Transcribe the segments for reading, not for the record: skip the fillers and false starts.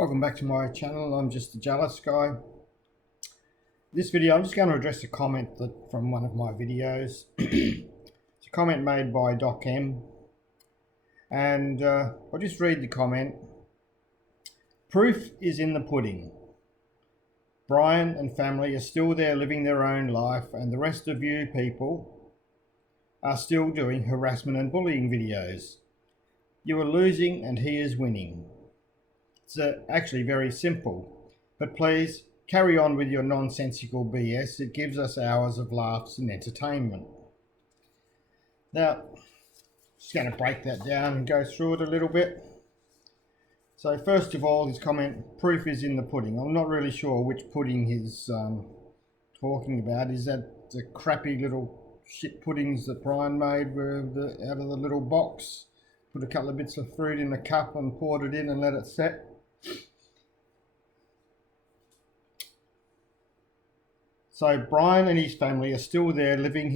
Welcome back to my channel. I'm just a jealous guy. This video I'm just going to address a comment from one of my videos. It's a comment made by Doc M, and I'll just read the comment. Proof is in the pudding. Brian and family are still there living their own life, and the rest of you people are still doing harassment and bullying videos. You are losing and he is winning. It's actually very simple, but please carry on with your nonsensical BS. It gives us hours of laughs and entertainment. Now, just going to break that down and go through it a little bit. So first of all, his comment, proof is in the pudding. I'm not really sure which pudding he's talking about. Is that the crappy little shit puddings that Brian made out of the little box? Put a couple of bits of fruit in a cup and poured it in and let it set. So Brian and his family are still there living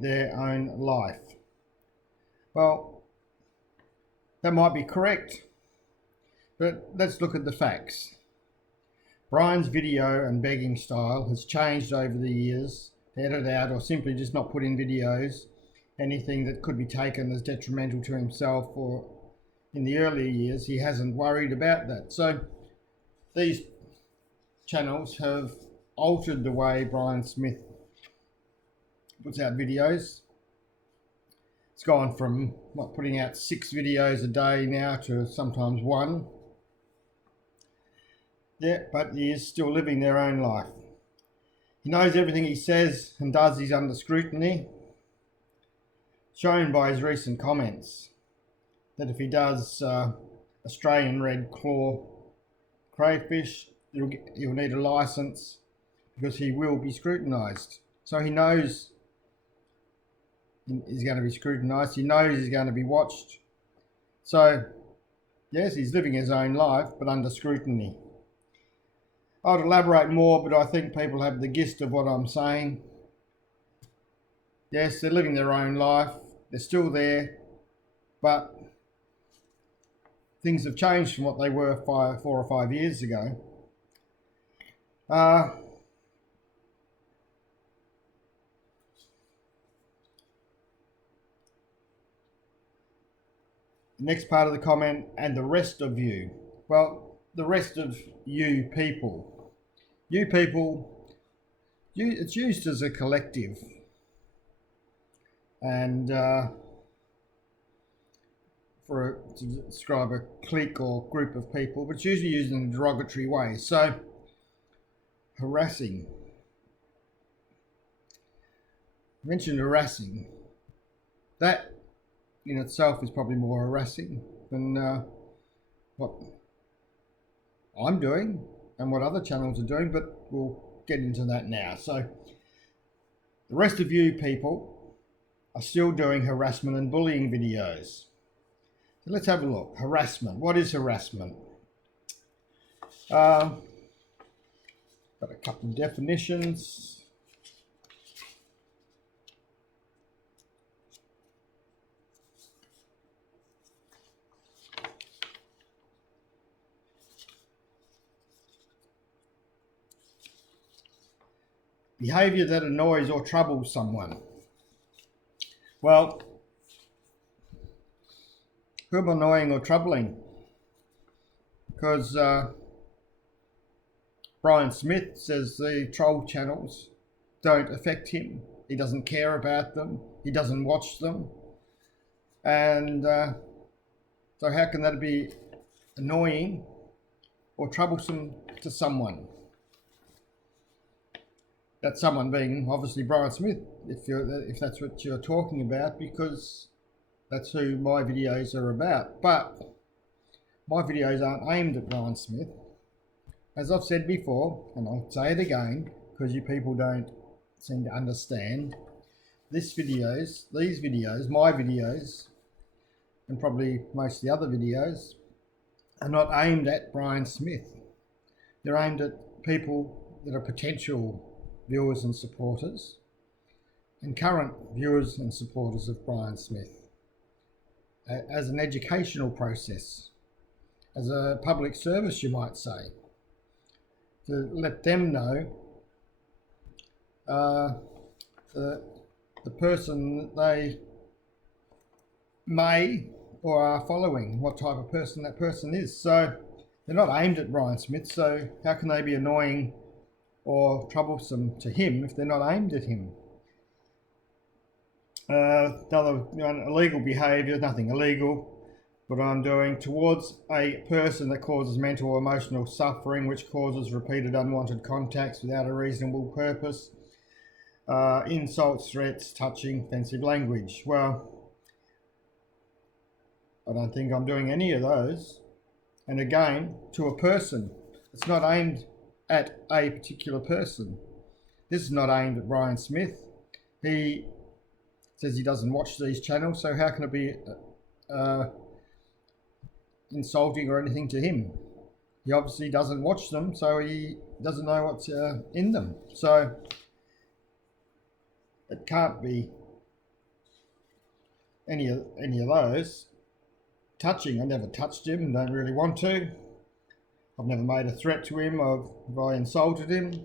their own life. Well, that might be correct, but let's look at the facts. Brian's video and begging style has changed over the years to edit out or simply just not put in videos anything that could be taken as detrimental to himself, or in the earlier years he hasn't worried about that. So these channels have altered the way Brian Smith puts out videos. It's gone from putting out 6 videos a day now to sometimes 1. Yeah, but he is still living their own life. He knows everything he says and does is under scrutiny, shown by his recent comments that if he does Australian red claw crayfish, he'll need a license because he will be scrutinised. So he knows he's going to be scrutinised, he knows he's going to be watched. So yes, he's living his own life, but under scrutiny. I'd elaborate more, but I think people have the gist of what I'm saying. Yes, they're living their own life, they're still there, but things have changed from what they were 4 or 5 years ago. The next part of the comment, and the rest of you. Well, the rest of you people. You people, it's used as a collective. And to describe a clique or group of people, but it's usually used in a derogatory way. So, harassing. I mentioned harassing. That in itself is probably more harassing than what I'm doing and what other channels are doing, but we'll get into that now. So the rest of you people are still doing harassment and bullying videos. So let's have a look. Harassment. What is harassment? Got a couple of definitions. Behaviour that annoys or troubles someone. Well, who am I annoying or troubling? Because Brian Smith says the troll channels don't affect him. He doesn't care about them. He doesn't watch them. And so how can that be annoying or troublesome to someone? That someone being obviously Brian Smith, if that's what you're talking about, because that's who my videos are about. But my videos aren't aimed at Brian Smith. As I've said before, and I'll say it again, because you people don't seem to understand, these videos, my videos, and probably most of the other videos, are not aimed at Brian Smith. They're aimed at people that are potential viewers and supporters, and current viewers and supporters of Brian Smith, as an educational process, as a public service, you might say, to let them know the person that they may or are following, what type of person that person is. So they're not aimed at Brian Smith, so how can they be annoying or troublesome to him if they're not aimed at him? Other illegal behaviour, nothing illegal, what I'm doing towards a person that causes mental or emotional suffering, which causes repeated unwanted contacts without a reasonable purpose, insults, threats, touching, offensive language. Well, I don't think I'm doing any of those. And again, to a person. It's not aimed at a particular person. This is not aimed at Brian Smith. He says he doesn't watch these channels, so how can it be insulting or anything to him? He obviously doesn't watch them, so he doesn't know what's in them. So it can't be any of those. Touching, I never touched him, don't really want to. I've never made a threat to him. Have I insulted him?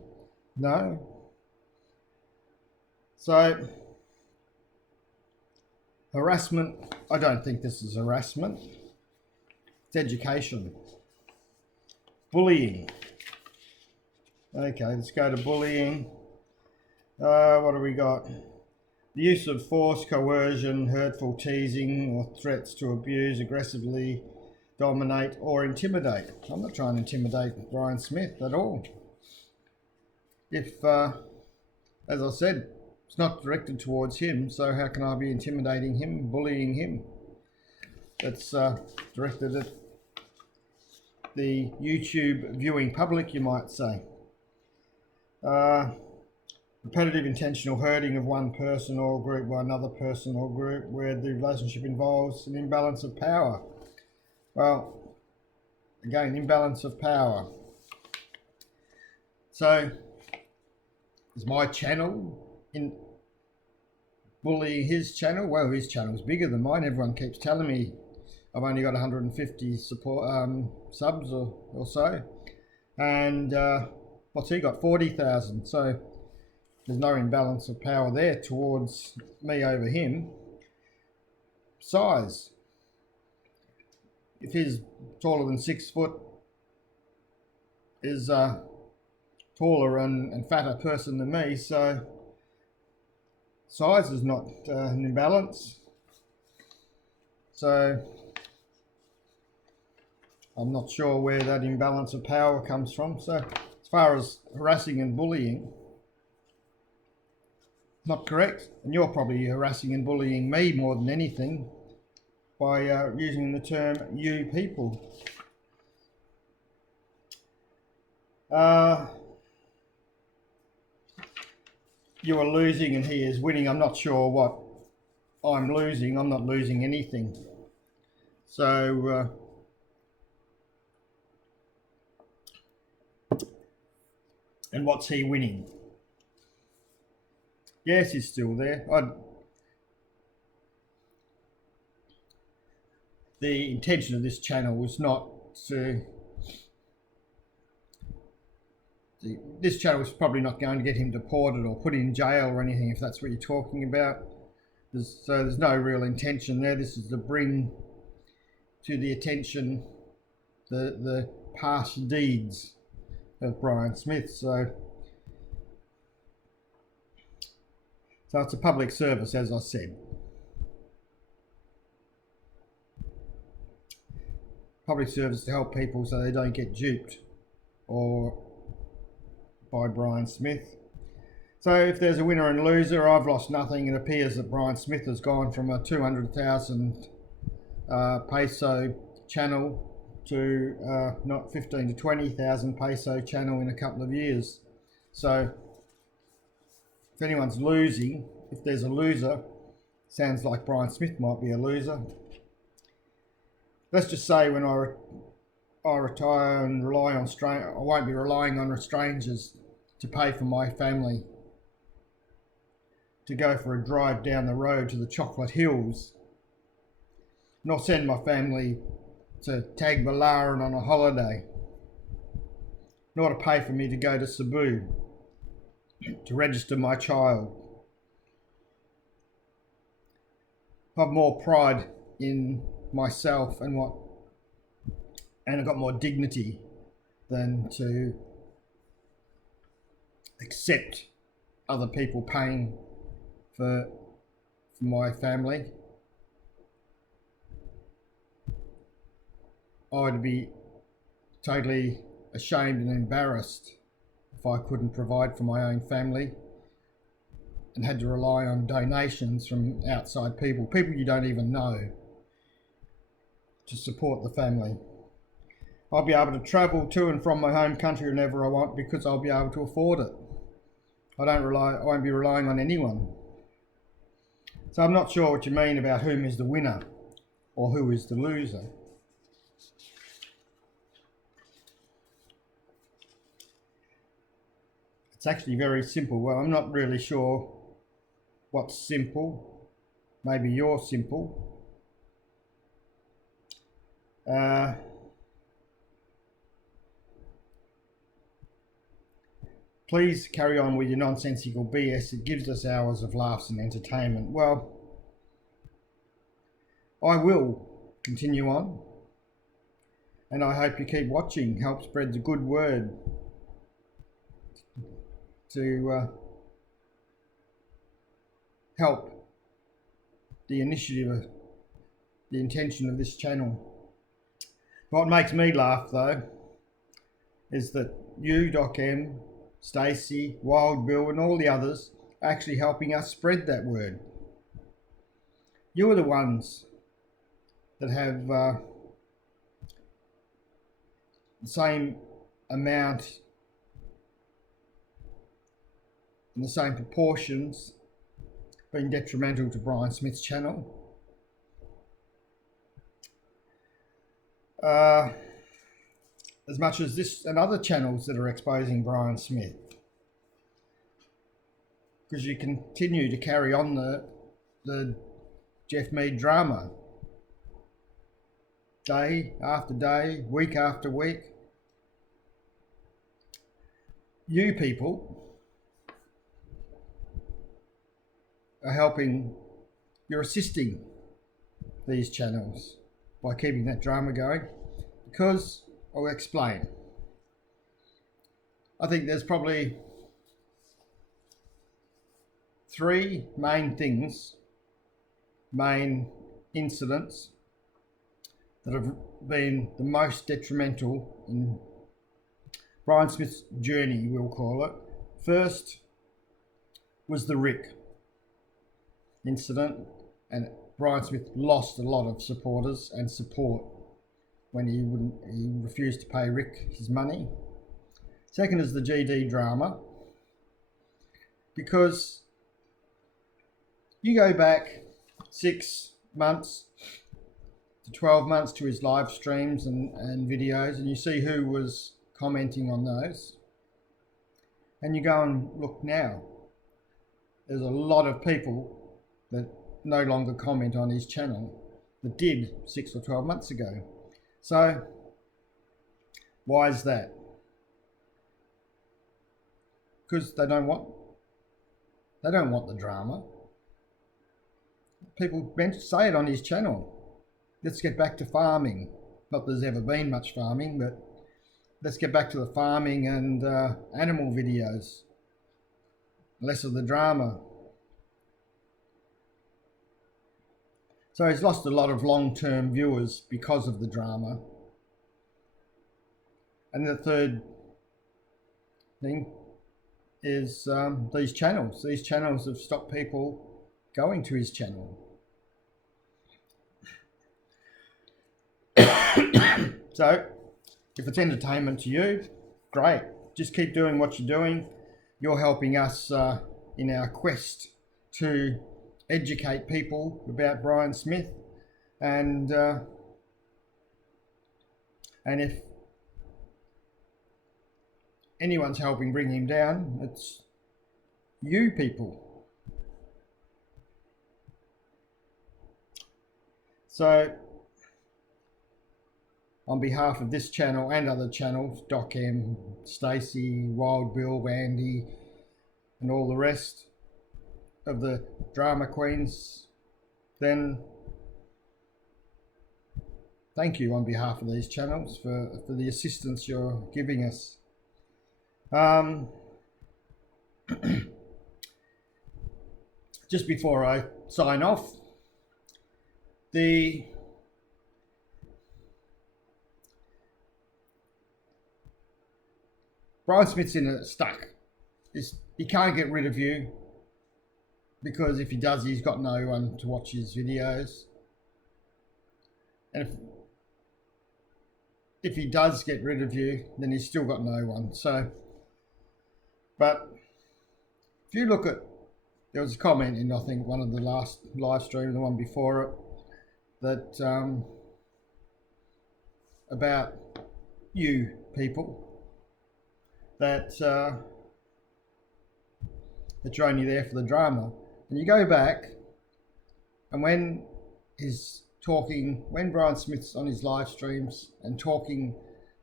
No. So, harassment, I don't think this is harassment. It's education. Bullying. Okay, let's go to bullying. What do we got? The use of force, coercion, hurtful teasing or threats to abuse, aggressively dominate or intimidate. I'm not trying to intimidate Brian Smith at all. If, as I said, it's not directed towards him, so how can I be intimidating him, bullying him? It's directed at the YouTube viewing public, you might say. Repetitive intentional hurting of one person or group by another person or group where the relationship involves an imbalance of power. Well, again, imbalance of power. So, is my channel in bullying his channel? Well, his channel's bigger than mine. Everyone keeps telling me I've only got 150 subs or so. And what's he got? 40,000. So there's no imbalance of power there towards me over him. Size. If he's taller than 6 foot, is a taller and fatter person than me, so size is not an imbalance. So I'm not sure where that imbalance of power comes from. So as far as harassing and bullying, not correct, and you're probably harassing and bullying me more than anything by using the term you people. You are losing and he is winning. I'm not sure what I'm losing. I'm not losing anything. So and what's he winning? Yes, he's still there. The intention of this channel was not to... This channel is probably not going to get him deported or put in jail or anything, if that's what you're talking about. So there's no real intention there. This is to bring to the attention the past deeds of Brian Smith. So it's a public service, as I said. Public service to help people so they don't get duped or by Brian Smith. So if there's a winner and loser, I've lost nothing. It appears that Brian Smith has gone from a 200,000 peso channel to not 15 to 20,000 peso channel in a couple of years. So if anyone's losing, if there's a loser, sounds like Brian Smith might be a loser. Let's just say when I retire and rely on I won't be relying on strangers to pay for my family to go for a drive down the road to the Chocolate Hills, nor send my family to tag Balaran on a holiday, nor to pay for me to go to Cebu to register my child. I have more pride in myself and I've got more dignity than to accept other people paying for my family. I would be totally ashamed and embarrassed if I couldn't provide for my own family and had to rely on donations from outside people you don't even know, to support the family. I'll be able to travel to and from my home country whenever I want because I'll be able to afford it. I won't be relying on anyone. So I'm not sure what you mean about whom is the winner or who is the loser. It's actually very simple. Well, I'm not really sure what's simple. Maybe you're simple. Please carry on with your nonsensical BS. It gives us hours of laughs and entertainment. Well, I will continue on, and I hope you keep watching. Help spread the good word to help the initiative, the intention of this channel. What makes me laugh though is that you, Doc M, Stacey, Wild Bill and all the others are actually helping us spread that word. You are the ones that have the same amount in the same proportions being detrimental to Brian Smith's channel. As much as this and other channels that are exposing Brian Smith, because you continue to carry on the Jeff Mead drama day after day, week after week. You people are helping, you're assisting these channels by keeping that drama going, because I'll explain. I think there's probably three main incidents that have been the most detrimental in Brian Smith's journey, we'll call it. First was the Rick incident, and Brian Smith lost a lot of supporters and support when he refused to pay Rick his money. Second is the GD drama, because you go back 6 months to 12 months to his live streams and videos, and you see who was commenting on those, and you go and look now, there's a lot of people that no longer comment on his channel that did 6 or 12 months ago. So why is that? Because they don't want the drama. People say it on his channel. Let's get back to farming. Not that there's ever been much farming, but let's get back to the farming and animal videos. Less of the drama. So he's lost a lot of long-term viewers because of the drama. And the third thing is these channels. These channels have stopped people going to his channel. So, if it's entertainment to you, great. Just keep doing what you're doing. You're helping us in our quest to educate people about Brian Smith, and if anyone's helping bring him down, it's you people. So on behalf of this channel and other channels, Doc M, Stacey, Wild Bill, Andy, and all the rest of the drama queens, then thank you on behalf of these channels for the assistance you're giving us. Just before I sign off, Brian Smith's in a stuck. He can't get rid of you, because if he does, he's got no one to watch his videos. And if he does get rid of you, then he's still got no one. So, but if you look at, there was a comment in, I think, one of the last live stream, the one before it, that about you people, that you're only there for the drama. And you go back, and when Brian Smith's on his live streams and talking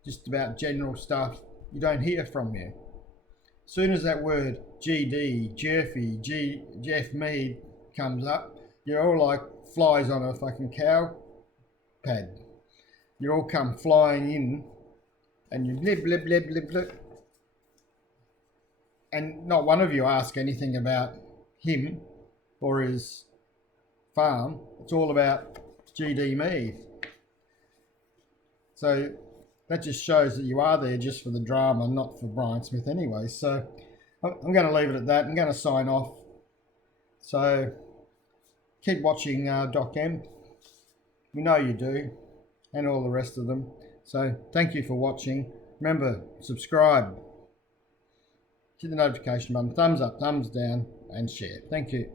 just about general stuff, you don't hear from you. As soon as that word GD, Jerfy, Jeff Mead comes up, you're all like flies on a fucking cow pad. You all come flying in, and you blib, blib, blib, blib, blib. And not one of you ask anything about him or his farm. It's all about GD Mead. So that just shows that you are there just for the drama, not for Brian Smith anyway. So I'm going to leave it at that. I'm going to sign off. So keep watching Doc M. We know you do, and all the rest of them. So thank you for watching. Remember, subscribe, hit the notification button, thumbs up, thumbs down, and share. Thank you.